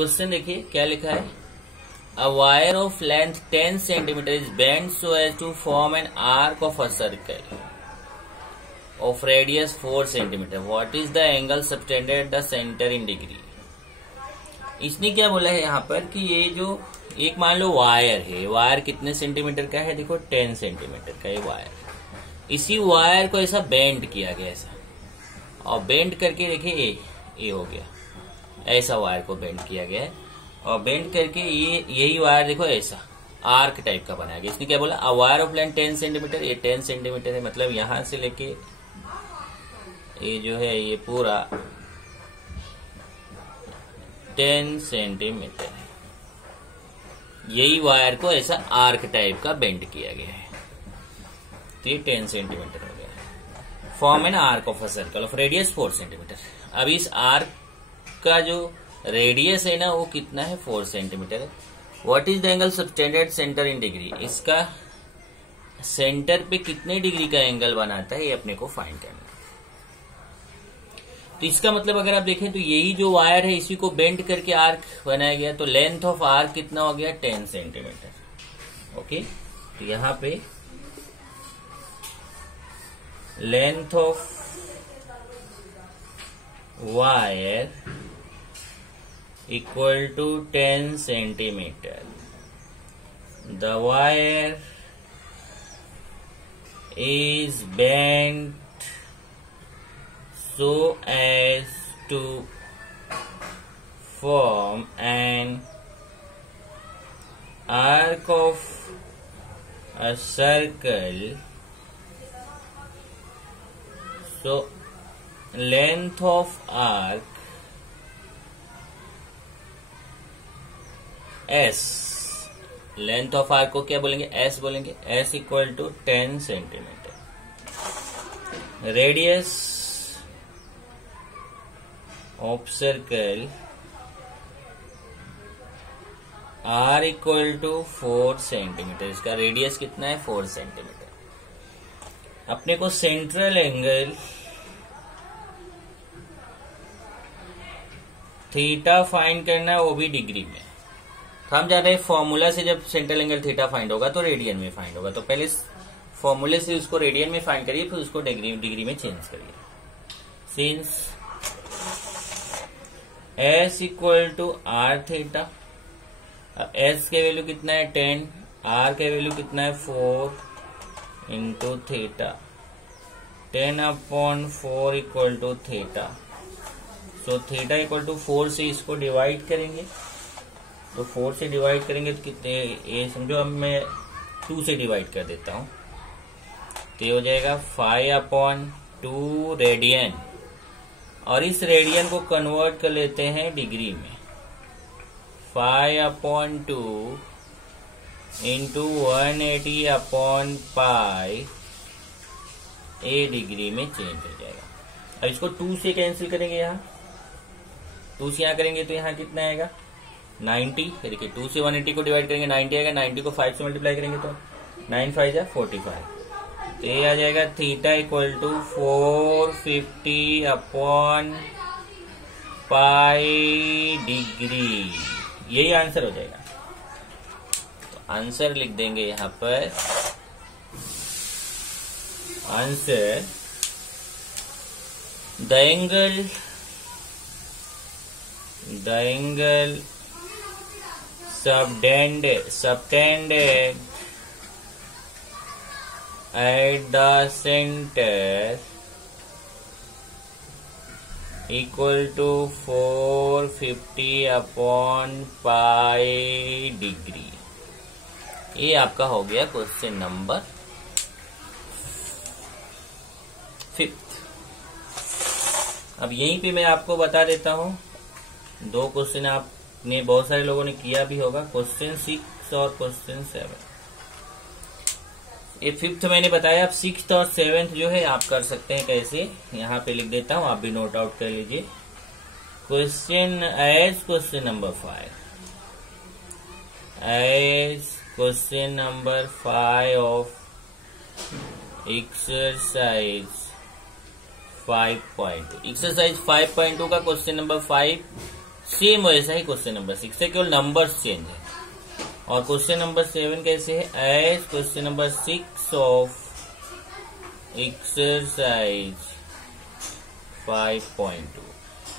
Question देखिए क्या लिखा है। A wire of length 10 centimetre is bend so as to form an arc of a circle of radius 4 centimetre. What is the angle subtended at the centre in degree. इसने क्या बोला है यहाँ पर कि ये जो एक मान लो वायर है, वायर कितने सेंटीमीटर का है, देखो 10 सेंटीमीटर का ये वायर। इसी वायर को ऐसा बेंड किया गया ऐसा, और बेंड करके देखिए ये हो गया, ऐसा वायर को बेंड किया गया है और बेंड करके ये यही वायर देखो ऐसा आर्क टाइप का बनाया गया। इसने क्या बोला, अ वायर ऑफ लेंथ 10 सेंटीमीटर, ये 10 सेंटीमीटर है, मतलब यहां से लेके ये जो है ये पूरा 10 सेंटीमीटर है। यही वायर को ऐसा आर्क टाइप का बेंड किया गया है, तो ये 10 सेंटीमीटर हो गया। Form an arc of a circle of radius 4 centimetre. अब इस आर्क का जो रेडियस है ना वो कितना है, 4 सेंटीमीटर है। What is the angle subtended centre in degree. इसका सेंटर पे कितने डिग्री का एंगल बनाता है ये अपने को फाइंड करना। तो इसका मतलब अगर आप देखें तो यही जो वायर है इसी को बेंड करके आर्क बनाया गया, तो लेंथ ऑफ आर्क कितना हो गया, 10 सेंटीमीटर। ओके, तो यहां पे length of wire equal to 10 centimeter. The wire is bent so as to form an arc of a circle. So length of arc S, length of arc को क्या बोलेंगे, S बोलेंगे। S equal to 10 centimetre. Radius of circle R equal to 4 centimetre. इसका radius कितना है, 4 centimetre. अपने को central angle theta find करना है, वो भी डिग्री में। तो हम जा रहे हैं फॉर्मूला से, जब सेंट्रल एंगल थीटा फाइंड होगा तो रेडियन में फाइंड होगा। तो पहले फॉर्मूले से उसको रेडियन में फाइंड करिए, फिर उसको डिग्री में चेंज करिए। Since S equal to R theta, S के वैल्यू कितना है 10, R के वैल्यू कितना है 4 into theta, 10/4 equal to theta. So theta equal to 4 से इसको डिवाइड करेंगे, तो 4 से डिवाइड करेंगे तो कितने, ये समझो अब मैं 2 से डिवाइड कर देता हूं, तो ये हो जाएगा 5/2 रेडियन। और इस रेडियन को कन्वर्ट कर लेते हैं डिग्री में, 5/2 इंटू 180/π, ये डिग्री में चेंज हो जाएगा। अब इसको 2 से कैंसिल करेंगे, यहाँ 2 से यहाँ करेंगे तो यहाँ कितना आएगा 90। देखिए 2 से 180 को डिवाइड करेंगे 90 आएगा, 90 को 5 से मल्टीप्लाई करेंगे तो 9 5 जा 45। तो ये आ जाएगा थीटा इक्वल टू 450/π डिग्री। यही आंसर हो जाएगा। तो आंसर लिख देंगे यहाँ पर, answer the angle subtended at the center equal to 450/π degree. ये आपका हो गया क्वेश्चन नंबर 5। अब यहीं पे मैं आपको बता देता हूं, 2 क्वेश्चन आपने बहुत सारे लोगों ने किया भी होगा, क्वेश्चन 6 और क्वेश्चन 7। ये 5th मैंने बताया, अब 6th और 7th जो है आप कर सकते हैं कैसे, यहाँ पे लिख देता हूं, आप भी नोट आउट कर लीजिए। Question number 5 as question number 5 of exercise 5.2। Exercise 5.2 का क्वेश्चन नंबर 5 सेम वैसा ही क्वेश्चन नंबर 6 है, केवल नंबर्स चेंज है। और क्वेश्चन नंबर 7 कैसे है? As question number 6 of exercise 5.2।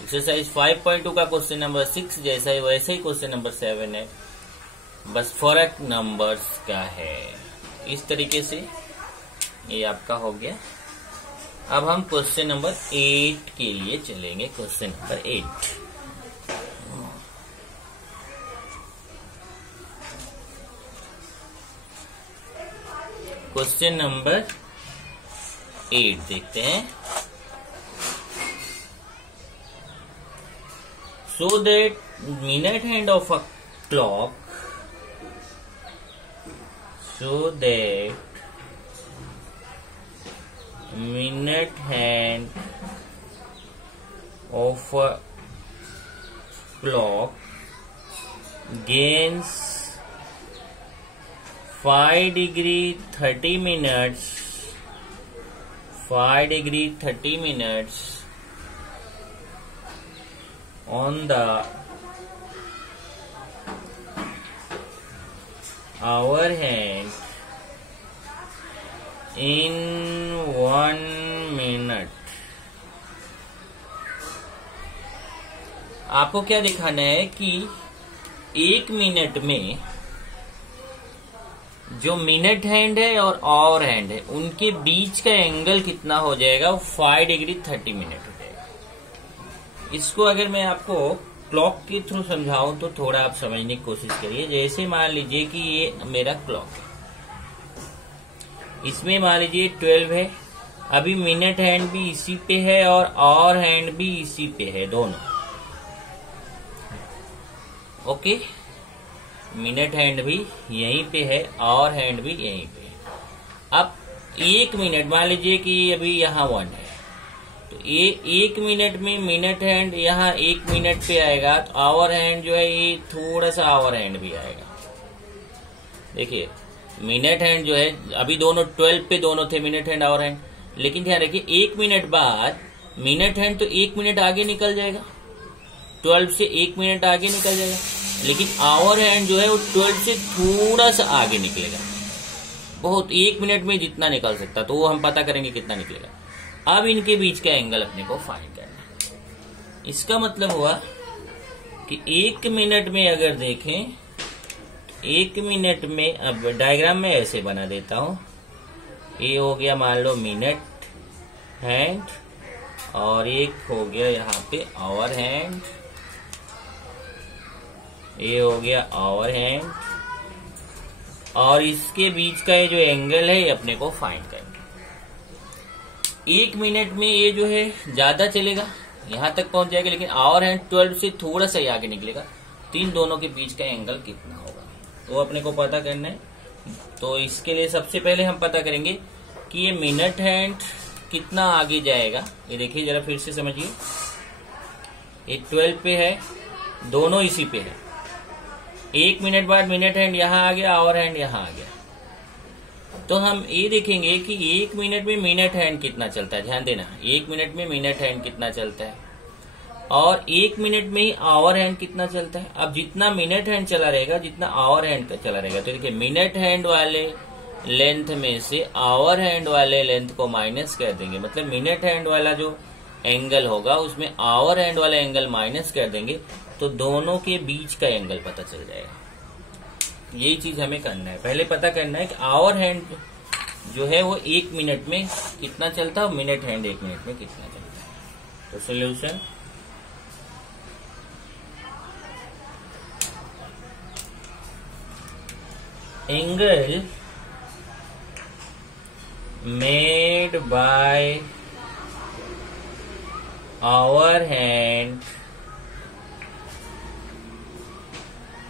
Exercise 5.2 का क्वेश्चन नंबर 6 जैसा है वैसे ही क्वेश्चन नंबर 7 है, बस फर्क नंबर्स का है। इस तरीके से ये आपका हो गया। अब हम क्वेश्चन नंबर 8 के लिए चलेंगे। क्वेश्चन नंबर 8, क्वेश्चन नंबर 8 देखते हैं। So that minute hand of a clock, so that minute hand of a clock gains 5 degree 30 minutes, 5 degree 30 minutes on the hour hand in 1 minute। आपको क्या दिखाना है कि 1 मिनट में जो मिनट हैंड है और आवर हैंड है उनके बीच का एंगल कितना हो जाएगा? वो 5 डिग्री 30 मिनट हो जाएगा। इसको अगर मैं आपको क्लॉक के थ्रू समझाऊं तो थोड़ा आप समझने की कोशिश करिए। जैसे मान लीजिए कि ये मेरा क्लॉक है, इसमें मान लीजिए 12 है, अभी मिनट हैंड भी इसी पे है और आवर हैंड भी इसी पे है, दोनों। ओके, मिनट हैंड भी यहीं पे है, आवर हैंड भी यहीं पे है। अब 1 मिनट मान लीजिए कि अभी यहाँ 1 है, तो ये 1 मिनट में मिनट हैंड यहाँ 1 मिनट पे आएगा, तो आवर हैंड जो है ये थोड़ा सा आवर हैंड भी आएगा। देखिए मिनट हैंड जो है अभी दोनों 12 पे दोनों थे, मिनट हैंड आवर हैंड, लेकिन ध्यान रखिए 1 मिनट बाद मिनट हैंड तो 1 मिनट आगे निकल जाएगा, 12 से 1 मिनट आगे निकल जाएगा, लेकिन आवर हैंड जो है वो 12 से थोड़ा सा आगे निकलेगा, बहुत 1 मिनट में जितना निकल सकता, तो वो हम पता करेंगे कितना निकलेगा। अब इनके बीच का एंगल अपने को फाइंड करना है। इसका मतलब हुआ कि 1 मिनट में अगर देखें, 1 मिनट में, अब डायग्राम में ऐसे बना देता हूं, ये हो गया मान लो मिनट हैंड और एक हो गया यहाँ पे आवर हैंड, ये हो गया आवर हैंड, और इसके बीच का ये जो एंगल है ये अपने को फाइंड करना। 1 मिनट में ये जो है ज्यादा चलेगा, यहां तक पहुंच जाएगा, लेकिन आवर हैंड 12 से थोड़ा सा आगे निकलेगा, तो इन दोनों के बीच का एंगल कितना होगा तो अपने को पता करना है। तो इसके लिए सबसे पहले हम पता करेंगे कि ये मिनट हैंड कितना आगे जाएगा। ये देखिए जरा फिर से समझिए, ये 12 पे है, दोनों इसी पे है, 1 मिनट बाद मिनट हैंड यहाँ आ गया, आवर हैंड यहाँ आ गया, तो हम ये देखेंगे कि 1 मिनट में मिनट हैंड कितना चलता है। ध्यान देना, 1 मिनट में मिनट हैंड कितना चलता है और 1 मिनट में ही आवर हैंड कितना चलता है। अब जितना मिनट हैंड चला रहेगा, जितना आवर हैंड का चला रहेगा, तो देखिए मिनट हैंड वाले लेंथ में से आवर हैंड वाले लेंथ को माइनस कर देंगे, मतलब मिनट हैंड वाला जो एंगल होगा उसमें आवर हैंड वाला एंगल माइनस कर देंगे, तो दोनों के बीच का एंगल पता चल जाएगा। यही चीज हमें करना है, पहले पता करना है कि आवर हैंड जो है वो 1 मिनट में कितना चलता है और मिनट हैंड 1 मिनट में कितना चलता है। तो solution, angle made by our hand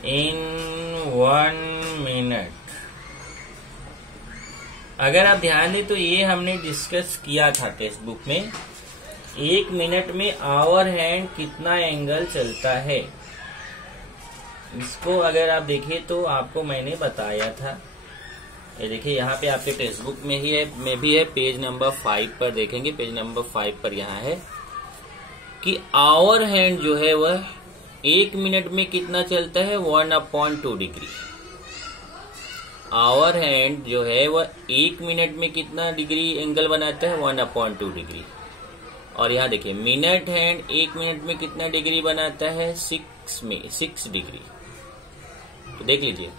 in 1 minute. अगर आप ध्यान दें तो ये हमने डिस्कस किया था टेक्स्ट बुक में, 1 मिनट में आवर हैंड कितना एंगल चलता है। इसको अगर आप देखें तो आपको मैंने बताया था, ये देखिए यहाँ पे आपके टेक्स्ट बुक में ही है, में भी है, पेज नंबर 5 पर देखेंगे, पेज नंबर 5 पर यहाँ है कि आवर हैंड जो है वह 1 मिनट में कितना चलता है 1/2 डिग्री। आवर हैंड जो है वह 1 मिनट में कितना डिग्री एंगल बनाता है 1/2 डिग्री। और यहाँ देखिए मिनट हैंड 1 मिनट में कितना डिग्री बनाता है 6 डिग्री। तो देख लीजिए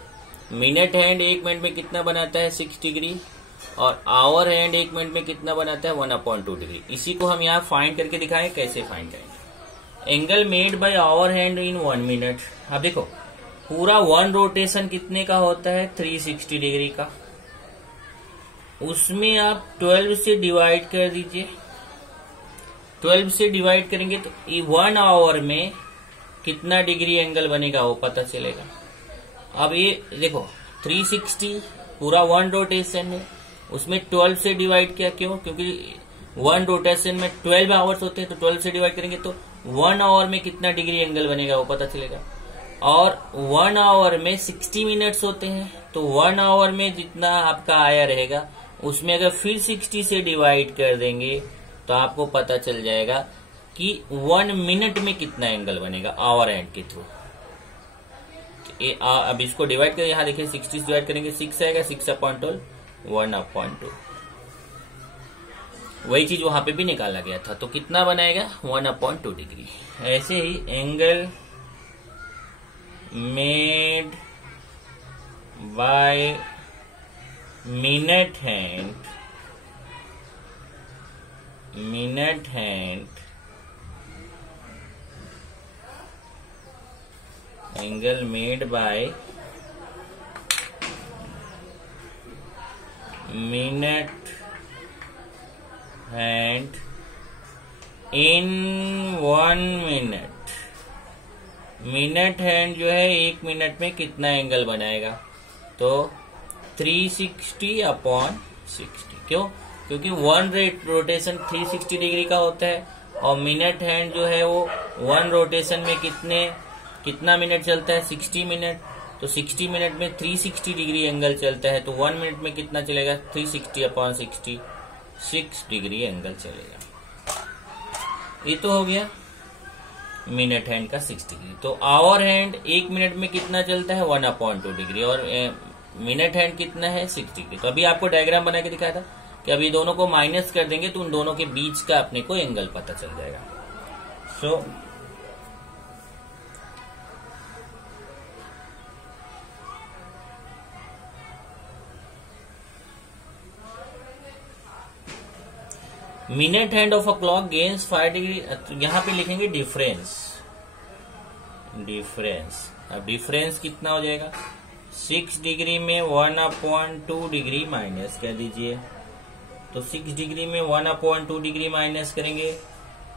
मिनट हैंड 1 मिनट में कितना बनाता है 6 डिग्री और आवर हैंड 1 मिनट में कितना बनाता है 1/2 डिग्री। इसी को हम यहाँ फाइंड करके दिखाएं। कैसे फाइंड करेंगे? Angle made by our hand in 1 minute. अब देखो पूरा 1 रोटेशन कितने का होता है 360 डिग्री का। उसमें आप 12 से डिवाइड कर दीजिए। 12 से डिवाइड करेंगे तो 1 आवर में कितना डिग्री एंगल बनेगा वो पता चलेगा। अब ये देखो 360 पूरा 1 रोटेशन है, उसमें 12 से डिवाइड किया। क्यों? क्योंकि 1 रोटेशन में 12 आवर्स होते हैं, तो 12 से डिवाइड करेंगे तो 1 आवर में कितना डिग्री एंगल बनेगा वो पता चलेगा। और 1 आवर में 60 मिनट्स होते हैं, तो 1 आवर में जितना आपका आया रहेगा उसमें अगर फिर 60 से डिवाइड कर देंगे तो आपको पता चल जाएगा कि 1 मिनट में कितना एंगल बनेगा आवर हैंड के थ्रू। अब इसको डिवाइड करें, यहाँ देखिए 60 से डिवाइड करेंगे 6 आएगा, 6/12 1/2। वही चीज वहां पे भी निकाला गया था, तो कितना बनाएगा 1/2 डिग्री। ऐसे ही angle made by minute hand angle made by minute hand in 1 minute. Minute hand जो है 1 मिनट में कितना एंगल बनाएगा तो 360/60। क्यों? क्योंकि 1 रोटेशन 360 डिग्री का होता है और मिनट हैंड जो है वो 1 रोटेशन में कितना मिनट चलता है 60 मिनट। तो 60 मिनट में 360 डिग्री एंगल चलता है, तो 1 मिनट में कितना चलेगा 360/60 6 डिग्री एंगल चलेगा। ये तो हो गया मिनट हैंड का 6 डिग्री। तो आवर हैंड 1 मिनट में कितना चलता है 1/2 डिग्री और मिनट हैंड कितना है 6 डिग्री। तो अभी आपको डायग्राम बना के दिखाया था कि अभी दोनों को माइनस कर देंगे तो उन दोनों के बीच का अपने को एंगल पता चल जाएगा। So minute hand of a clock gains 5 degree. यहां पे लिखेंगे डिफरेंस। अब डिफरेंस कितना हो जाएगा 6 डिग्री में 1/2 डिग्री माइनस कर दीजिए। तो 6 डिग्री में 1/2 डिग्री माइनस करेंगे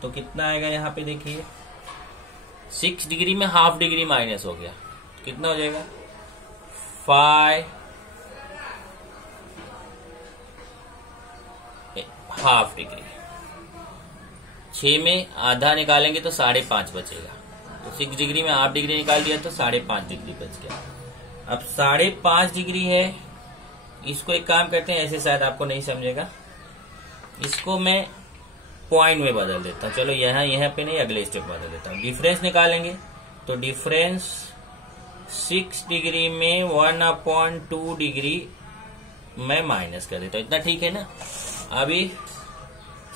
तो कितना आएगा, यहाँ पे देखिए 6 डिग्री में हाफ डिग्री माइनस हो गया, कितना हो जाएगा 5/2 डिग्री। 6 में आधा निकालेंगे तो 5.5 बचेगा। तो 6 डिग्री में हाफ डिग्री निकाल दिया तो 5.5 डिग्री बच गया। अब 5.5 डिग्री है, इसको एक काम करते हैं, ऐसे शायद आपको नहीं समझेगा, इसको मैं पॉइंट में बदल देता हूं। चलो यहाँ पे नहीं, अगले स्टेप बदल देता हूं। डिफरेंस निकालेंगे तो डिफरेंस 6 डिग्री में 1/2 डिग्री मैं माइनस कर देता हूं। इतना ठीक है ना। अभी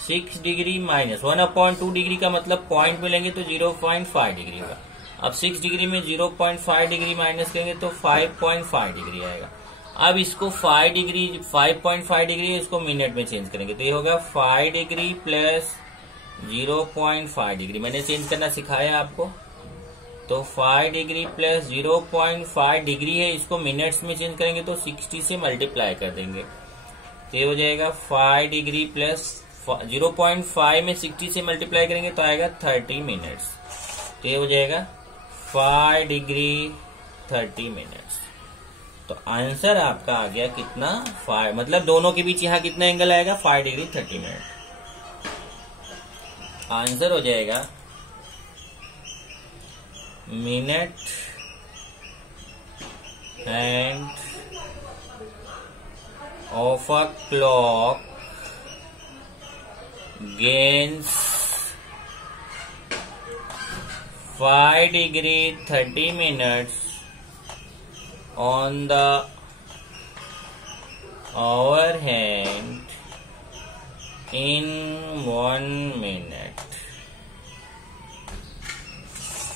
6 डिग्री माइनस 1/2 डिग्री का मतलब पॉइंट में लेंगे तो 0.5 डिग्री होगा। अब 6 डिग्री में 0.5 डिग्री माइनस करेंगे तो 5.5 डिग्री आएगा। अब इसको 5.5 डिग्री इसको मिनट में चेंज करेंगे तो ये होगा 5 डिग्री प्लस 0.5 डिग्री। मैंने चेंज करना सिखाया आपको। तो 5 डिग्री प्लस 0.5 डिग्री है, इसको मिनट्स में चेंज करेंगे तो 60 से मल्टीप्लाई कर देंगे तो ये हो जाएगा 5 डिग्री प्लस 0.5 में 60 से मल्टीप्लाई करेंगे तो आएगा 30 मिनट्स। तो ये हो जाएगा 5 डिग्री 30 मिनट्स। तो आंसर आपका आ गया कितना 5, मतलब दोनों के बीच यहाँ कितना एंगल आएगा 5 डिग्री 30 मिनट। आंसर हो जाएगा minute hand of a clock gains 5 degree 30 minutes on the hour hand in 1 minute।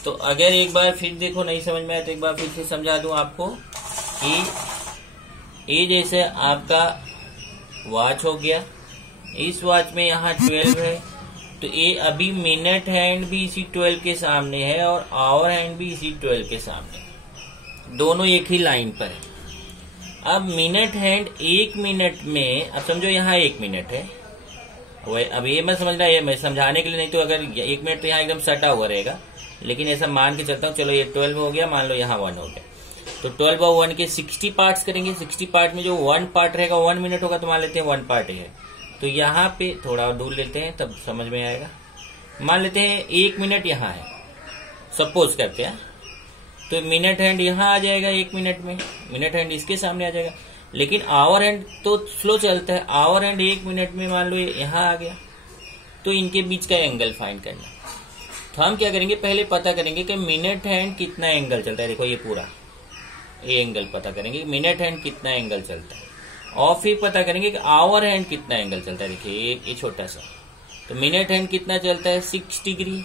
तो अगर एक बार फिर देखो नहीं समझ में आया तो एक बार फिर से समझा दूं आपको कि ये जैसे आपका वॉच हो गया, इस वॉच में यहाँ 12 है, तो ये अभी मिनट हैंड भी इसी 12 के सामने है और आवर हैंड भी इसी 12 के सामने है, दोनों एक ही लाइन पर है। अब मिनट हैंड 1 मिनट में, अब समझो यहाँ 1 मिनट है, अब ये मत समझना, ये मैं समझाने के लिए, नहीं तो अगर 1 मिनट तो यहाँ एकदम सटा हुआ रहेगा, लेकिन ऐसा मान के चलता हूँ। चलो ये 12 हो गया, मान लो यहाँ 1 हो गया, तो 12 और 1 के 60 पार्ट्स करेंगे। 60 पार्ट में जो 1 पार्ट रहेगा 1 मिनट होगा, तो मान लेते हैं 1 पार्ट है, तो यहाँ पे थोड़ा दूर लेते हैं तब समझ में आएगा। मान लेते हैं 1 मिनट यहाँ है, सपोज करते हैं, तो मिनट हैंड यहाँ आ जाएगा 1 मिनट में, मिनट हैंड इसके सामने आ जाएगा। लेकिन आवर हैंड तो स्लो चलता है, आवर हैंड 1 मिनट में मान लो यहाँ आ गया, तो इनके बीच का एंगल फाइंड करना। तो हम क्या करेंगे, पहले पता करेंगे कि मिनट हैंड कितना एंगल चलता है। देखो ये पूरा ये एंगल पता करेंगे, मिनट हैंड कितना एंगल चलता है, और फिर पता करेंगे कि आवर हैंड कितना एंगल चलता है। देखिए ये छोटा सा, तो मिनट हैंड कितना चलता है 6 डिग्री,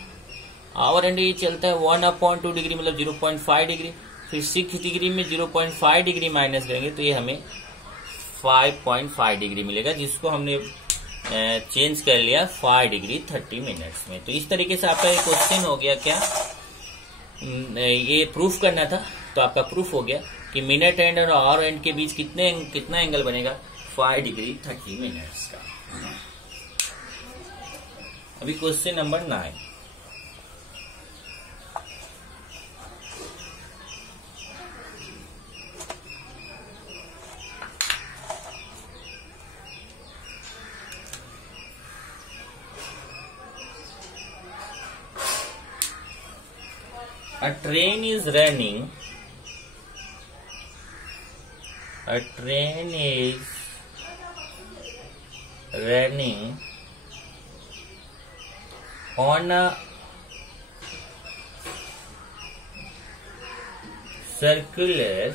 आवर हैंड ये चलता है 1/2 डिग्री, मतलब 0.5 डिग्री। फिर 6 डिग्री में 0.5 डिग्री माइनस करेंगे तो ये हमें 5.5 डिग्री मिलेगा, जिसको हमने चेंज कर लिया 5 डिग्री 30 मिनट्स में। तो इस तरीके से आपका एक क्वेश्चन हो गया। क्या ये प्रूफ करना था, तो आपका प्रूफ हो गया कि मिनट हैंड और आवर हैंड के बीच कितना एंगल बनेगा, 5 डिग्री 30 मिनट्स का। अभी question number 9। A train is running on a circular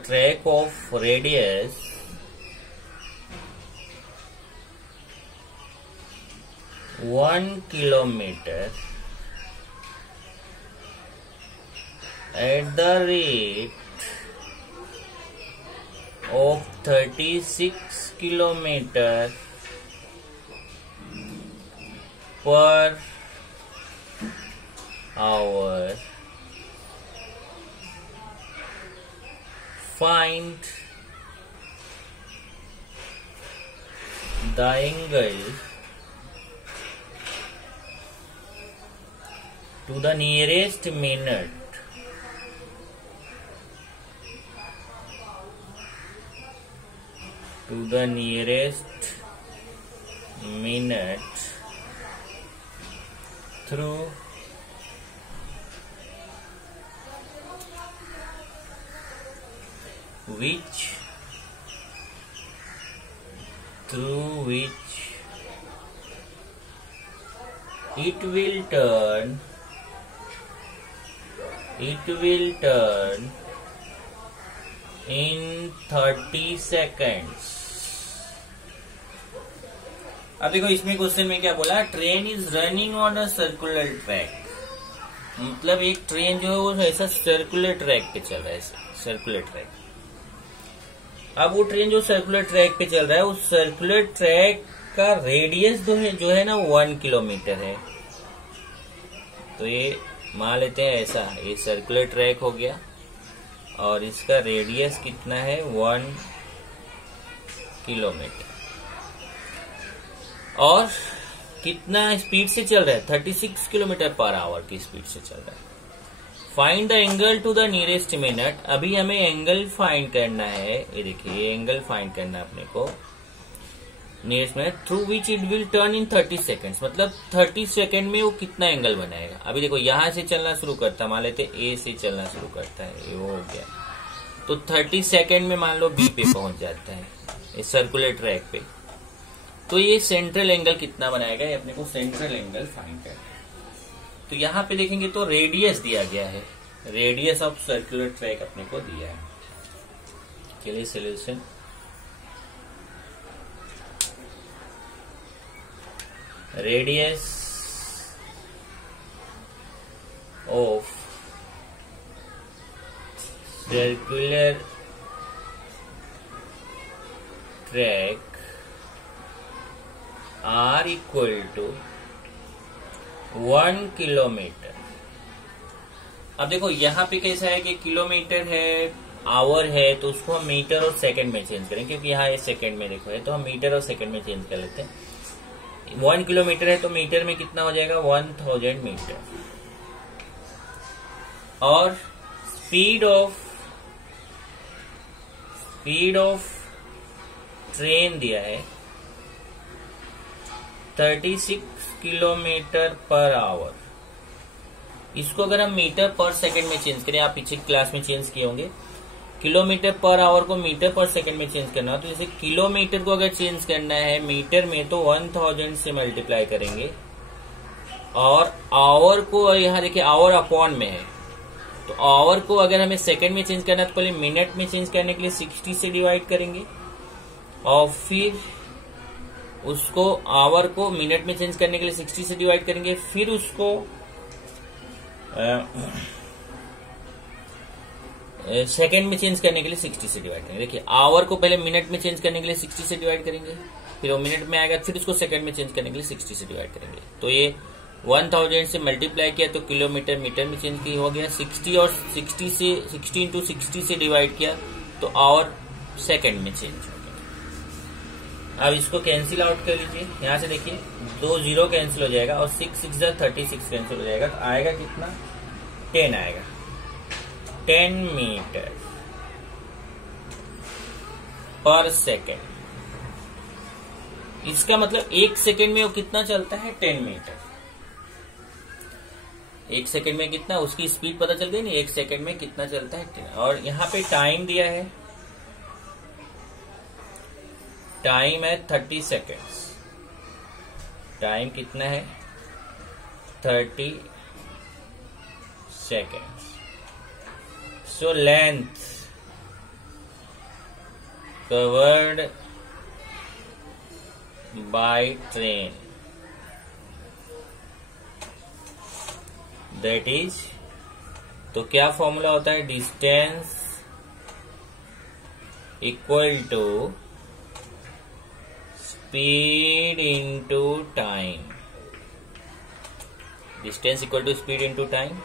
track of radius 1 kilometer at the rate of 36 kilometer per hour. Find the angle to the nearest minute through which it will turn in 30 seconds. अब देखो इसमें question में क्या बोला, train is running on a circular track, मतलब एक train जो है वो ऐसा सर्कुलर ट्रैक पे चल रहा है, सर्कुलर ट्रैक। अब वो ट्रेन जो सर्कुलर ट्रैक पे चल रहा है, उस सर्कुलर ट्रैक का रेडियस जो है ना 1 किलोमीटर है। तो ये मान लेते हैं ऐसा, ये सर्कुलर ट्रैक हो गया और इसका रेडियस कितना है 1 किलोमीटर, और कितना स्पीड से चल रहा है 36 किलोमीटर पर आवर की स्पीड से चल रहा है। Find the angle to the nearest minute. अभी हमें एंगल फाइंड करना है, ये देखिए एंगल फाइंड करना है अपने को nearest minute through which it will turn in 30 seconds, मतलब 30 सेकेंड में वो कितना एंगल बनाएगा। अभी देखो यहां से चलना शुरू करता है, मान लेते ए से चलना शुरू करता है, ये हो गया, तो 30 सेकेंड में मान लो बी पे पहुंच जाता है इस सर्कुलर ट्रैक पे। तो ये सेंट्रल एंगल कितना बनाएगा, ये अपने को सेंट्रल एंगल फाइंड करना है। तो यहां पे देखेंगे तो रेडियस दिया गया है, रेडियस ऑफ सर्कुलर ट्रैक अपने को दिया है। के लिए solution radius of circular track R equal to 1 kilometre. अब देखो यहाँ पे कैसा है कि किलोमीटर है, आवर है, तो उसको हम मीटर और सेकंड में चेंज करें, क्योंकि यहाँ ये सेकंड में देखो है, तो हम मीटर और सेकंड में चेंज कर लेते हैं। 1 किलोमीटर है तो मीटर में कितना हो जाएगा, 1000 मीटर। और स्पीड ऑफ ट्रेन दिया है 36 किलोमीटर पर आवर। इसको अगर हम मीटर पर सेकंड में चेंज करें, आप पीछे क्लास में चेंज किए होंगे, किलोमीटर पर आवर को मीटर पर सेकंड में चेंज करना हो, तो जैसे किलोमीटर को अगर चेंज करना है मीटर में तो 1000 से मल्टीप्लाई करेंगे, और आवर को यहाँ देखिए आवर अपॉन में है, तो आवर को अगर हमें सेकंड में चेंज करना है तो पहले मिनट में चेंज करने के लिए 60 से डिवाइड करेंगे, और फिर उसको आवर को मिनट में चेंज करने के लिए 60 से डिवाइड करेंगे, फिर उसको सेकंड में चेंज करने के लिए 60 से डिवाइड करेंगे। देखिए आवर को पहले मिनट में चेंज करने के लिए 60 से डिवाइड करेंगे, फिर वो मिनट में आएगा, फिर उसको सेकंड में चेंज करने के लिए 60 से डिवाइड करेंगे। तो ये 1000 से मल्टीप्लाई किया तो किलोमीटर मीटर में चेंज किया हो गया, 60 और 60 इंटू 60 से डिवाइड किया तो आवर सेकंड में चेंज हो गया। अब इसको कैंसिल आउट कर लीजिए, यहां से देखिए 2 0 कैंसिल हो जाएगा और 6 6 36 कैंसिल हो जाएगा, तो आएगा कितना, 10 आएगा, 10 मीटर पर सेकेंड। इसका मतलब 1 सेकेंड में वो कितना चलता है, 10 मीटर। 1 सेकेंड में कितना, उसकी स्पीड पता चल गई ना, 1 सेकेंड में कितना चलता है 10। और यहाँ पे टाइम दिया है, टाइम है 30 सेकेंड्स। टाइम कितना है, 30 seconds. So length covered by train, that is, तो क्या फॉर्मूला होता है, distance equal to speed into time. Distance equal to speed into time.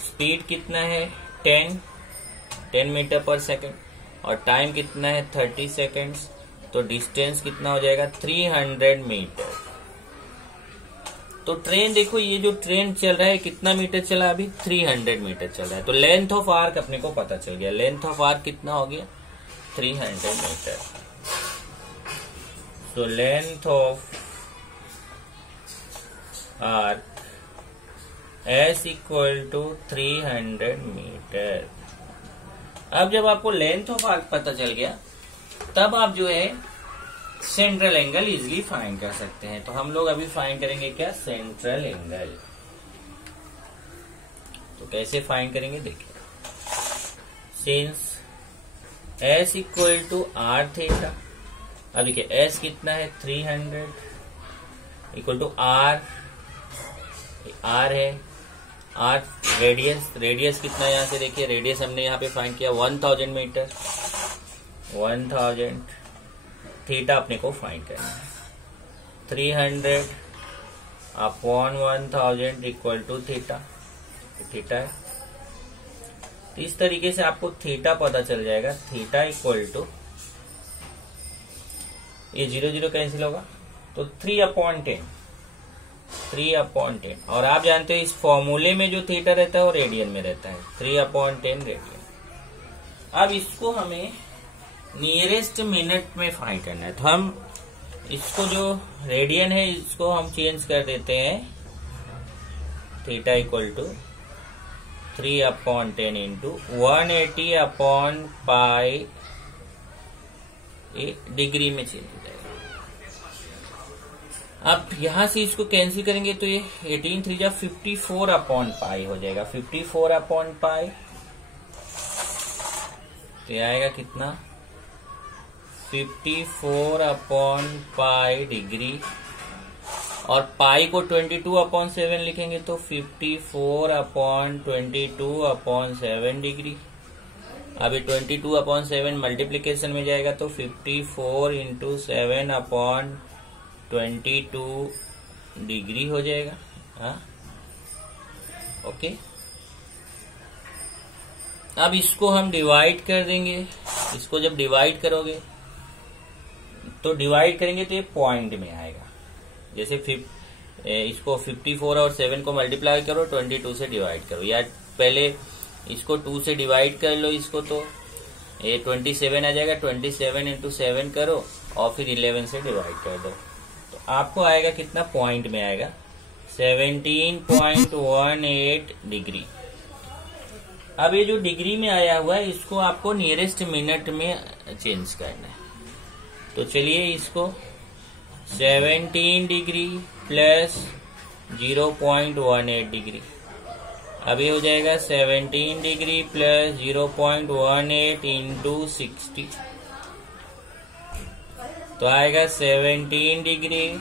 Speed कितना है, 10 मीटर पर सेकेंड, और टाइम कितना है 30 सेकेंड्स, तो डिस्टेंस कितना हो जाएगा 300 मीटर। तो ट्रेन देखो, ये जो ट्रेन चल रहा है कितना मीटर चला, अभी 300 मीटर चल रहा है। तो लेंथ ऑफ आर्क अपने को पता चल गया, लेंथ ऑफ आर्क कितना हो गया, 300 metre. So length of arc S equal to 300 metre. अब जब आपको लेंथ ऑफ आर्क पता चल गया, तब आप जो है सेंट्रल एंगल इजिली फाइंड कर सकते हैं। तो हम लोग अभी फाइंड करेंगे क्या, सेंट्रल एंगल। तो कैसे फाइंड करेंगे देखिए, since S equal to R theta, अब देखिए S कितना है 300 इक्वल टू R है, R रेडियस कितना है, यहां से देखिए रेडियस हमने यहाँ पे फाइंड किया 1000 मीटर, 1000। थीटा अपने को फाइंड करना है, 300 upon 1000 equal to theta, theta है। तो इस तरीके से आपको थीटा पता चल जाएगा, थीटा इक्वल टू, ये 0 0 कैंसिल होगा तो 3/10, 3/10। और आप जानते हो इस फॉर्मूले में जो थीटा रहता है वो रेडियन में रहता है, 3/10 रेडियन। अब इसको हमें नियरेस्ट मिनट में फाइंड करना है, तो हम इसको जो रेडियन है इसको हम चेंज कर देते हैं, थीटा इक्वल टू 3/10 इंटू 180/पाई डिग्री में चेंज हो जाएगा। अब यहां से इसको कैंसिल करेंगे तो ये 18 3 जा 54/पाई हो जाएगा। 54/पाई तो ये आएगा कितना 54/पाई डिग्री, और पाई को 22/7 लिखेंगे तो 54/22/7 डिग्री। अभी 22/7 मल्टीप्लीकेशन में जाएगा तो 54 इंटू 7/22 डिग्री हो जाएगा। हाँ ओके। अब इसको हम डिवाइड कर देंगे। इसको जब डिवाइड करोगे तो डिवाइड करेंगे तो ये पॉइंट में आएगा। जैसे इसको 54 और 7 को मल्टीप्लाई करो, 22 से डिवाइड करो, या पहले इसको 2 से डिवाइड कर लो इसको, तो ये 27 आ जाएगा। 27 इंटू 7 करो और फिर 11 से डिवाइड कर दो तो आपको आएगा कितना पॉइंट में आएगा 17.18 डिग्री। अब ये जो डिग्री में आया हुआ है इसको आपको नियरेस्ट मिनट में चेंज करना है। तो चलिए इसको 17 डिग्री प्लस 0.18 डिग्री, अभी हो जाएगा 17 डिग्री प्लस 0.18 इंटू 60, तो आएगा 17 डिग्री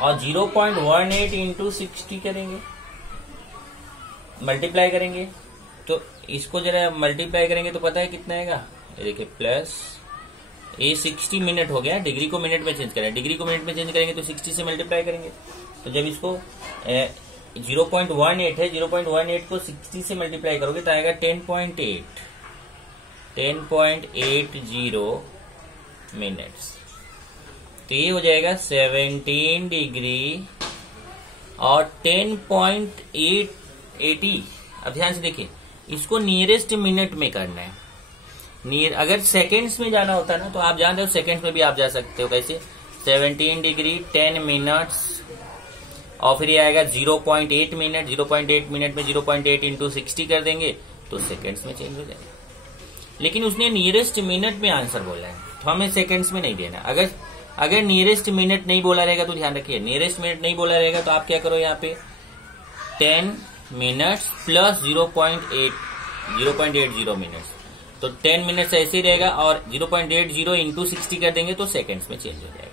और 0.18 इंटू 60 करेंगे, मल्टीप्लाई करेंगे तो इसको जरा मल्टीप्लाई करेंगे तो पता है कितना आएगा। ये देखिए प्लस ये 60 मिनट हो गया। डिग्री को मिनट में चेंज करें, डिग्री को मिनट में चेंज करेंगे तो 60 से मल्टीप्लाई करेंगे। तो जब इसको 0.18 है, 0.18 को 60 से मल्टीप्लाई करोगे तो आएगा 10.80 मिनट्स। तो ये हो जाएगा 17 डिग्री और 10.80। अब ध्यान से देखिए इसको नियरेस्ट मिनट में करना है। अगर सेकेंड्स में जाना होता ना तो आप जानते हो सेकेंड्स में भी आप जा सकते हो। कैसे 17 डिग्री 10 मिनट्स और फिर ये आएगा 0.8 मिनट। 0.8 मिनट में 0.8 इंटू 60 कर देंगे तो सेकेंड्स में चेंज हो जाएगा। लेकिन उसने नियरेस्ट मिनट में आंसर बोला है तो हमें सेकेंड्स में नहीं देना। अगर नियरेस्ट मिनट नहीं बोला रहेगा तो ध्यान रखिए, नियरेस्ट मिनट नहीं बोला रहेगा तो आप क्या करो यहाँ पे 10 मिनट्स प्लस 0.80 मिनट्स, तो 10 मिनट्स ऐसे ही रहेगा और 0.80 इंटू 60 कर देंगे तो सेकेंड्स में चेंज हो जाएगा।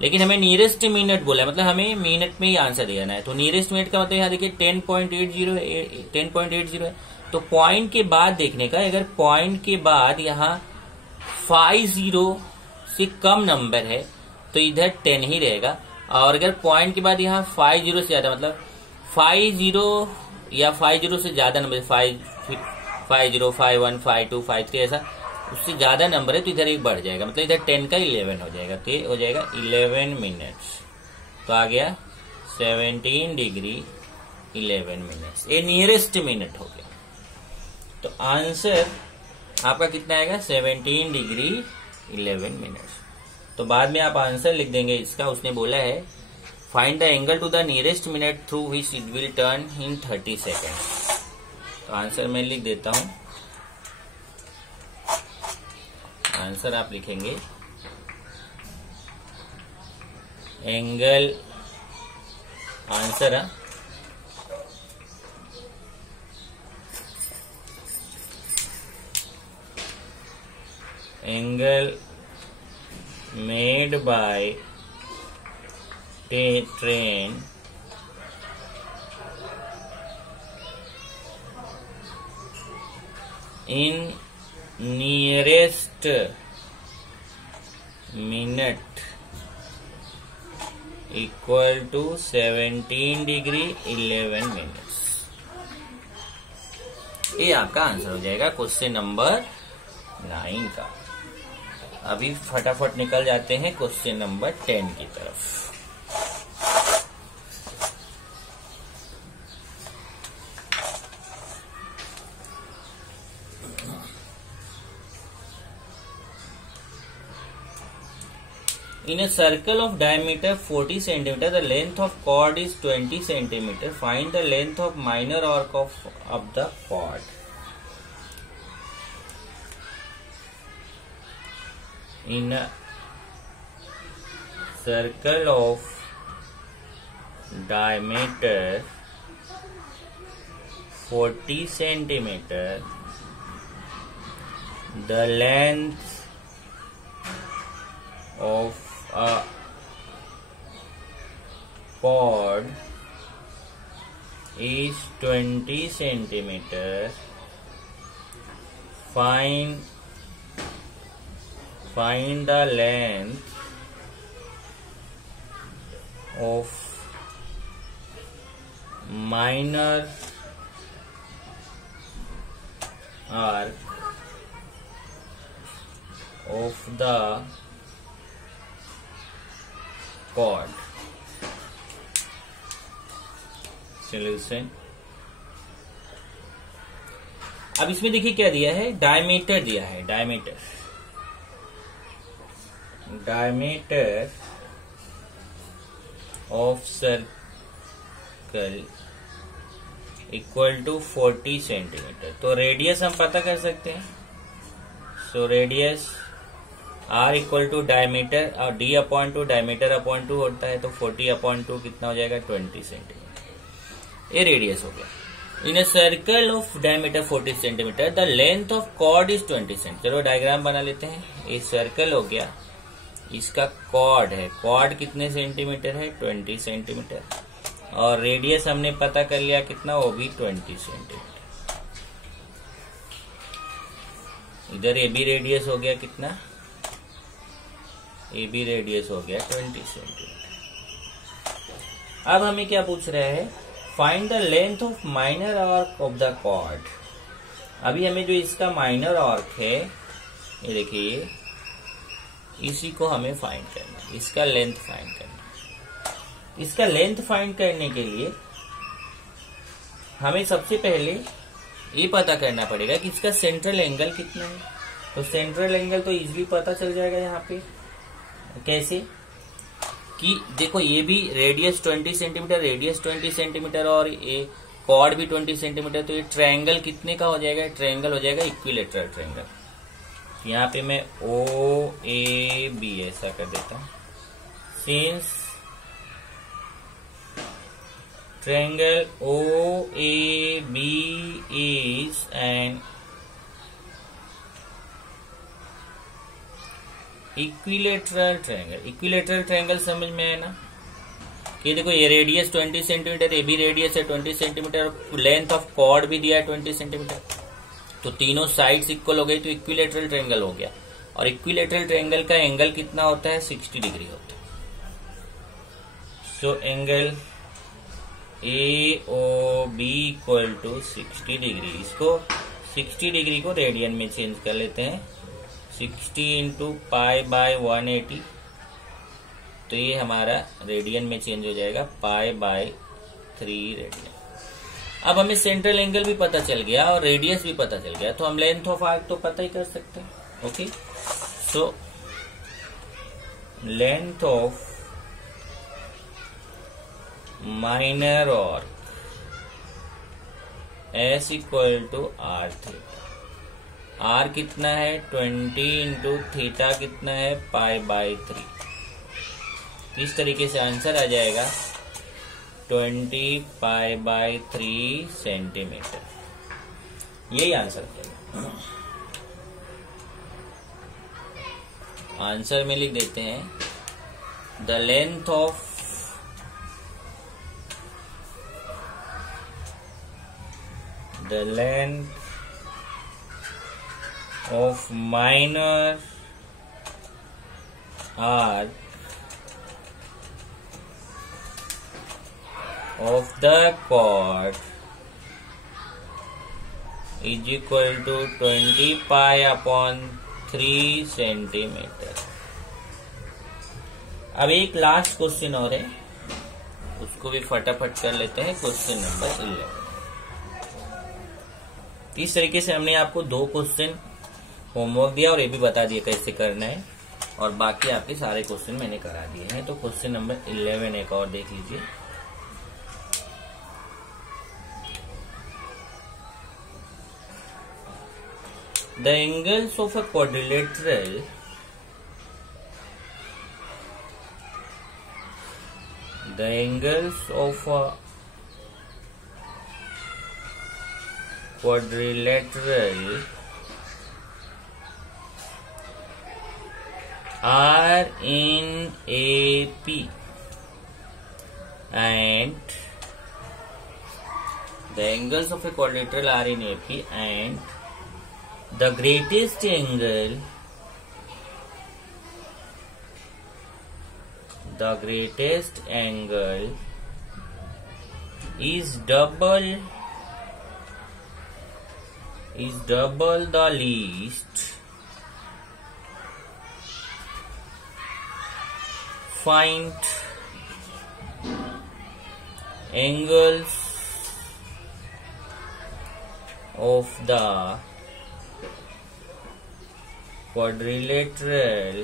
लेकिन हमें नियरेस्ट मिनट बोला है, मतलब हमें मिनट में ही आंसर देना है। तो नियरेस्ट मिनट का मतलब यहाँ देखिए 10.80 है। तो पॉइंट के बाद देखने का, अगर पॉइंट के बाद यहाँ 50 से कम नंबर है तो इधर 10 ही रहेगा, और अगर पॉइंट के बाद यहाँ 50 से ज्यादा, मतलब 50 या 50 से ज्यादा नंबर 50, 51, 52, 53 ऐसा उससे ज्यादा नंबर है तो इधर एक बढ़ जाएगा, मतलब इधर 10 का 11 हो जाएगा। तो ये हो जाएगा 11 मिनट्स। तो आ गया 17 डिग्री 11 मिनट्स, ये नियरेस्ट मिनट हो गया। तो आंसर आपका कितना आएगा 17 डिग्री 11 मिनट्स। तो बाद में आप आंसर लिख देंगे इसका। उसने बोला है find the angle to the nearest minute through which it will turn in 30 second. तो आंसर मैं लिख देता हूं। आंसर आप लिखेंगे angle, answer angle made by train in nearest minute equal to 17 degree 11 minutes. ये आपका आंसर हो जाएगा क्वेश्चन नंबर 9 का। अभी फटाफट निकल जाते हैं क्वेश्चन नंबर 10 की तरफ। In a circle of diameter 40 centimeter, the length of chord is 20 centimeter. Find the length of minor arc of the chord. In a circle of diameter 40 centimeter, the length of a chord is 20 centimeter. Find the length of minor arc of the chord. Solution. अब इसमें देखिए क्या दिया है, diameter दिया है। Diameter of circle equal to 40 centimetre. तो रेडियस हम पता कर सकते हैं। So radius R equal to diameter और D upon two diameter upon two होता है, तो 40 अपॉन टू कितना हो जाएगा, 20 सेंटीमीटर। ये रेडियस हो गया। In a circle of diameter 40 centimetre, the length of chord is 20 centimetre. चलो डायग्राम बना लेते हैं। ये सर्कल हो गया, इसका कॉर्ड है। कॉर्ड कितने सेंटीमीटर है, 20 सेंटीमीटर। और रेडियस हमने पता कर लिया कितना, वो भी 20 सेंटीमीटर। इधर ए बी रेडियस हो गया कितना, ए बी रेडियस हो गया 20 सेंटीमीटर। अब हमें क्या पूछ रहा है, find the length of minor arc of the chord. अभी हमें जो इसका माइनर आर्क है, ये देखिए, इसी को हमें फाइंड करना है। इसका लेंथ फाइंड करना है। इसका लेंथ फाइंड करने के लिए हमें सबसे पहले ये पता करना पड़ेगा कि इसका सेंट्रल एंगल कितना है। तो सेंट्रल एंगल तो इजीली पता चल जाएगा यहाँ पे। कैसे कि देखो, ये भी रेडियस 20 सेंटीमीटर, रेडियस 20 सेंटीमीटर और ये कॉर्ड भी 20 सेंटीमीटर। तो ये ट्रायंगल कितने का हो जाएगा, ट्रायंगल हो जाएगा इक्विलेटरल ट्रायंगल। यहाँ पे मैं OAB ऐसा कर देता हूं। Since triangle OAB is an equilateral triangle. Equilateral triangle समझ में है ना, कि देखो ये रेडियस 20 सेंटीमीटर, ये भी रेडियस है 20 सेंटीमीटर, लेंथ ऑफ कॉर्ड भी दिया है 20 सेंटीमीटर। तो तीनों साइड्स इक्वल हो गई, तो इक्विलेटरल ट्रायंगल हो गया। और इक्विलेटरल ट्रायंगल का एंगल कितना होता है, 60 डिग्री होता है। So angle AOB equal to 60 degree. इसको 60 डिग्री को रेडियन में चेंज कर लेते हैं। 60 इंटू पाई बाय 180, तो ये हमारा रेडियन में चेंज हो जाएगा, पाई बाय 3 रेडियन। अब हमें सेंट्रल एंगल भी पता चल गया और रेडियस भी पता चल गया, तो हम लेंथ ऑफ आर्क तो पता ही कर सकते हैं। Okay, so length of minor arc S equal to R theta. R कितना है, 20 इंटू थीटा कितना है, पाई बाय 3। इस तरीके से आंसर आ जाएगा 20 पाई बाय 3 सेंटीमीटर। यही आंसर है। आंसर में लिख देते हैं, the length of minor arc of the chord is equal to 20 pi upon 3 centimetre. अब एक लास्ट क्वेश्चन और है, उसको भी फटाफट कर लेते हैं। Question number 11। इस तरीके से हमने आपको 2 क्वेश्चन होमवर्क दिया और ये भी बता दिया कैसे करना है। और बाकी आपके सारे क्वेश्चन मैंने करा दिए हैं। तो क्वेश्चन नंबर 11 एक और देख लीजिए। The angles of a quadrilateral are in AP and the angles of a quadrilateral are in AP and the greatest angle is double the least. Find angles of the quadrilateral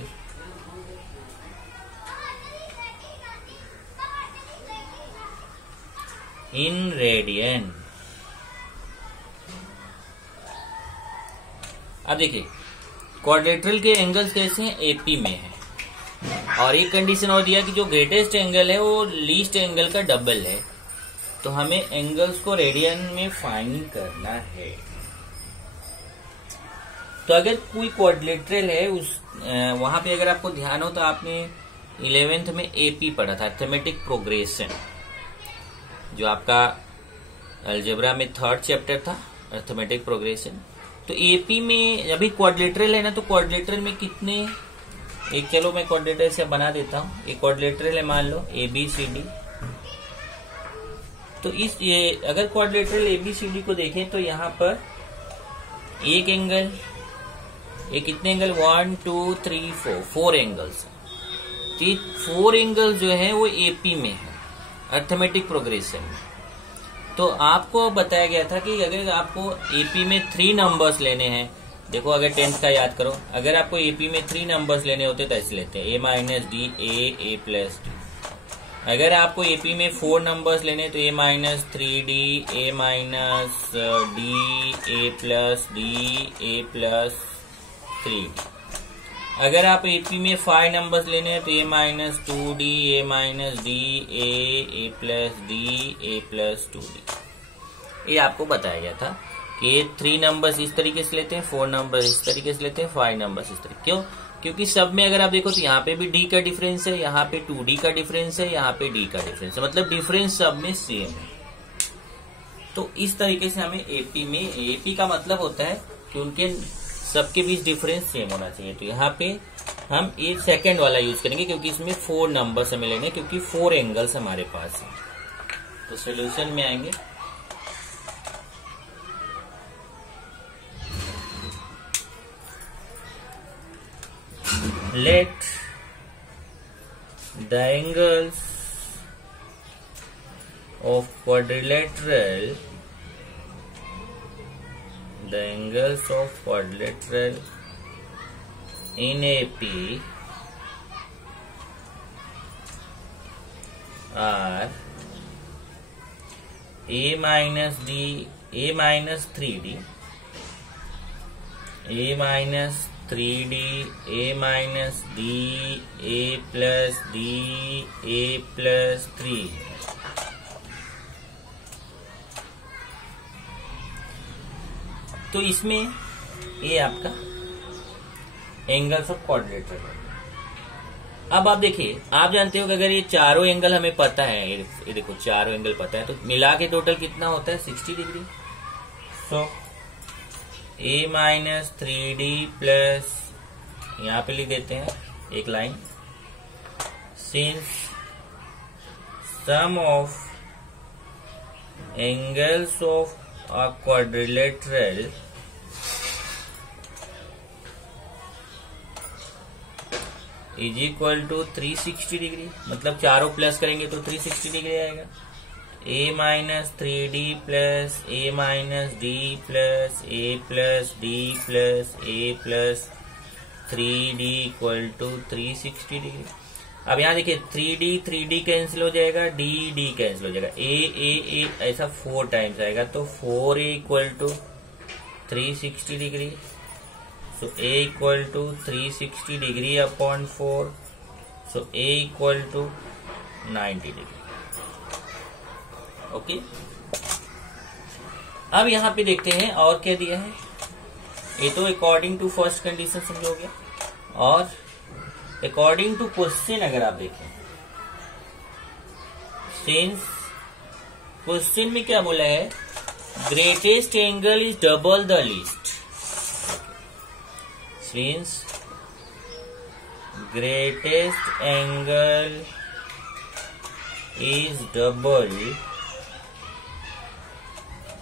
in radian। अब देखिए quadrilateral के angles कैसे हैं, AP में है। और एक condition और दिया कि जो ग्रेटेस्ट एंगल है वो लीस्ट एंगल का डबल है। तो हमें एंगल्स को रेडियन में फाइंड करना है। तो अगर कोई क्वाड्रिलेटरल है उस वहां पे अगर आपको ध्यान हो तो आपने 11th में एपी पढ़ा था, अरिथमेटिक प्रोग्रेशन, जो आपका अलजेब्रा में 3rd चैप्टर था, अरिथमेटिक प्रोग्रेशन। तो एपी में अभी क्वाड्रिलेटरल है ना, तो क्वाड्रिलेटरल में कितने, एक चलो मैं क्वाड्रिलेटरल से बना देता हूं। एक क्वाड्रिलेटरल है मान लो ABCD। तो ये अगर क्वाड्रिलेटरल ABCD को देखें तो यहाँ पर एक एंगल, ये कितने एंगल, 1 2 3 4 एंगल्स। तो ये 4 एंगल जो है वो एपी में है, अरिथमेटिक प्रोग्रेशन में। तो आपको बताया गया था कि अगर आपको एपी में 3 नंबर्स लेने हैं, देखो अगर 10th का याद करो, अगर आपको एपी में 3 नंबर्स लेने होते तो ऐसे लेते हैं A-D A+D। अगर आपको एपी में 4 नंबर्स लेने तो A-3D A-D A+D A+3D। अगर आप एपी में 5 नंबर्स लेने हैं तो A-2D A-D A+D A+2D। ये आपको बताया गया था कि 3 नंबर्स इस तरीके से लेते हैं, 4 नंबर्स इस तरीके से लेते हैं, 5 नंबर्स इस तरीके। क्यों? क्योंकि सब में अगर आप देखो तो यहाँ पे भी D का डिफरेंस है, यहाँ पे 2D का डिफरेंस है, यहाँ पे D का डिफरेंस है, मतलब डिफरेंस सब में सेम है। तो इस तरीके से हमें एपी में, एपी का मतलब होता है कि उनके सबके बीच डिफरेंस सेम होना चाहिए। तो यहाँ पे हम एक सेकंड वाला यूज करेंगे क्योंकि इसमें 4 नंबर्स हमें लेंगे, क्योंकि 4 एंगल्स हमारे पास है। तो सोल्यूशन में आएंगे। Let the angles of quadrilateral in AP are A-3D A-3D A-D A+D A+3। तो इसमें ये आपका एंगल्स ऑफ क्वाड्रिलेटरल है। अब आप देखिए, आप जानते हो कि अगर ये चारों एंगल हमें पता है, ये देखो चारों एंगल पता है, तो मिला के टोटल कितना होता है, 60 डिग्री। सो A-3D प्लस, यहाँ पे लिख देते हैं एक line, since sum of angles of a quadrilateral is equal to 360 degree, मतलब चारों प्लस करेंगे तो 360 डिग्री आएगा। A-3D plus A-D plus A+D plus A+3 3D equal to 360 degree. अब यहाँ देखिए 3D कैंसिल हो जाएगा, D कैंसिल हो जाएगा, A ऐसा 4 टाइम्स आएगा, तो 4A equal to 360 degree. So A equal to 360 degree upon 4, so A equal to 90 degree. Okay, अब यहाँ पे देखते हैं और क्या दिया है। ये तो अकॉर्डिंग टू फर्स्ट कंडीशन समझ हो गया, और अकॉर्डिंग टू क्वेश्चन अगर आप देखें, सिंस क्वेश्चन में क्या बोला है, greatest angle is double the least. Since greatest angle is double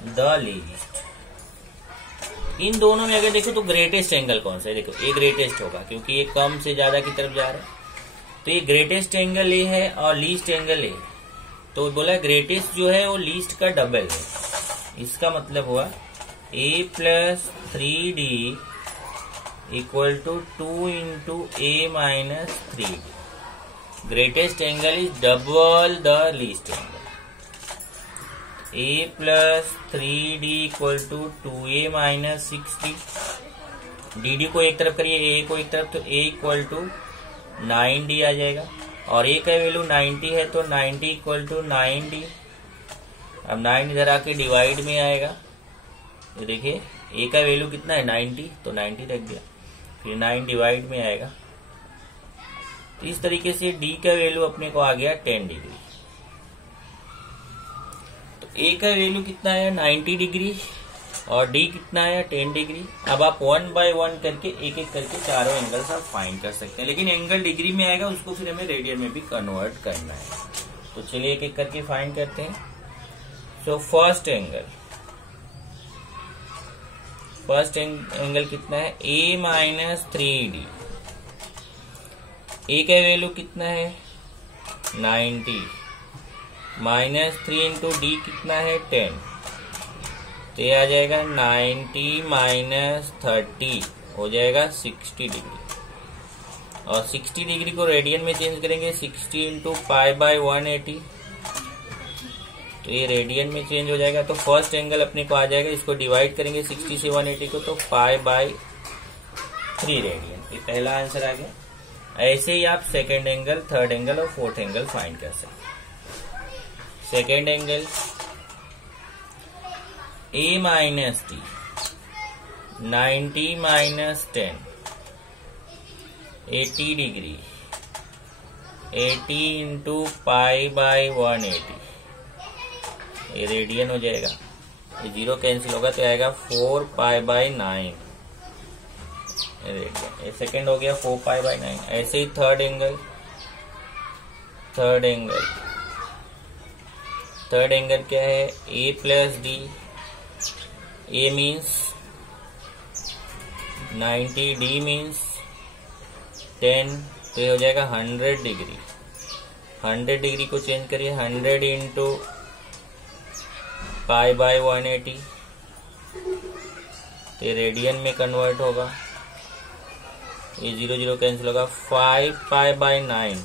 the least. इन दोनों में अगर देखो तो ग्रेटेस्ट एंगल कौन सा है, देखो ये ग्रेटेस्ट होगा क्योंकि ये कम से ज्यादा की तरफ जा रहा है, तो ये ग्रेटेस्ट एंगल ये है और लीस्ट एंगल ये। तो बोला ग्रेटेस्ट जो है वो लीस्ट का डबल है, इसका मतलब हुआ a plus 3d equal to 2 into a minus 3d। Greatest angle is double the least angle. a plus 3d equal to 2a minus 6d। dd को एक तरफ करिए, a को एक तरफ, तो a इक्वल टू 9d आ जाएगा, और a का वैल्यू 90 है तो 90 इक्वल टू 9d। अब 9 इधर आके डिवाइड में आएगा, तो देखिए a का वैल्यू कितना है 90, तो 90 रख दिया, फिर 9 डिवाइड में आएगा। तो इस तरीके से d का वैल्यू अपने को आ गया 10 डिग्री। A का वैल्यू कितना है 90 डिग्री और D कितना है 10 डिग्री। अब आप 1 बाय 1 करके एक एक करके चारों एंगल्स आप फाइंड कर सकते हैं, लेकिन एंगल डिग्री में आएगा उसको फिर हमें रेडियन में भी कन्वर्ट करना है। तो चलिए एक एक करके फाइंड करते हैं। सो फर्स्ट एंगल कितना है A माइनस 3D। A का वैल्यू कितना है 90, माइनस 3 इंटू डी कितना है 10, तो ये आ जाएगा 90 माइनस 30 हो जाएगा 60 डिग्री, और 60 डिग्री को रेडियन में चेंज करेंगे 60 इंटू पाई बाय 180, तो ये रेडियन में चेंज हो जाएगा। तो फर्स्ट एंगल अपने को आ जाएगा, इसको डिवाइड करेंगे 60 से 180 को, तो पाई बाय 3 रेडियन। ये पहला आंसर आ गया। ऐसे ही आप सेकेंड एंगल, थर्ड एंगल और फोर्थ एंगल फाइंड कर सकते हैं। Second angle A minus T, 90 minus 10, 80 degree, 80 into pi by 180, ये रेडियन हो जाएगा, ये जीरो कैंसिल होगा तो आएगा 4 पाई बाय 9 रेडियन। ये सेकेंड हो गया 4 पाई बाय 9। ऐसे ही थर्ड एंगल क्या है A plus D. A means 90, D means 10, तो ये हो जाएगा 100 डिग्री। 100 डिग्री को चेंज करिए 100 इंटू पाई बाय 180, तो ये रेडियन में कन्वर्ट होगा, ये 0 0 कैंसिल होगा, 5 पाई बाय 9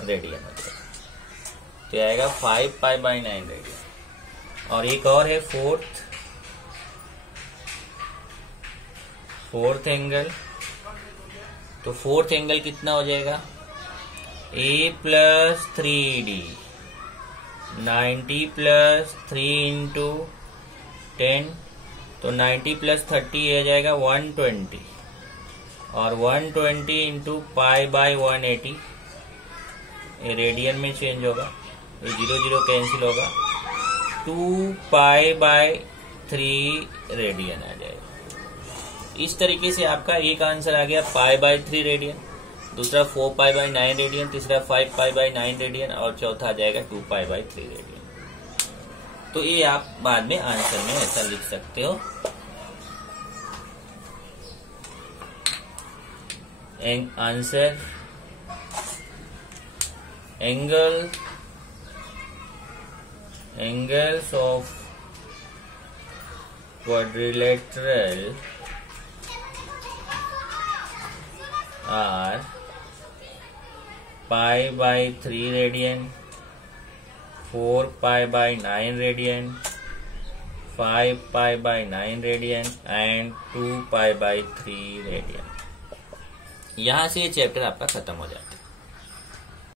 रेडियन हो जाएगा, तो आएगा 5 पाई बाय 9 रेडियन। और एक और है फोर्थ एंगल। तो फोर्थ एंगल कितना हो जाएगा A plus 3D, 90 plus 3 into 10, तो 90 प्लस 30 आ जाएगा 120, और 120 इंटू पाई बाय 180, ये रेडियन में चेंज होगा, ये 0 0 कैंसिल होगा, 2 पाई बाय 3 रेडियन आ जाएगा। इस तरीके से आपका एक आंसर आ गया पाई बाय 3 रेडियन, दूसरा 4 पाई बाय 9 रेडियन, तीसरा 5 पाई बाय 9 रेडियन, और चौथा आ जाएगा 2 पाई बाय 3 रेडियन। तो ये आप बाद में आंसर में ऐसा लिख सकते हो। Answer angles of quadrilateral are pi by 3 radian, 4 pi by 9 radian, 5 pi by 9 radian and 2 pi by 3 radian। यहां से ये चैप्टर आपका खत्म हो जाता है।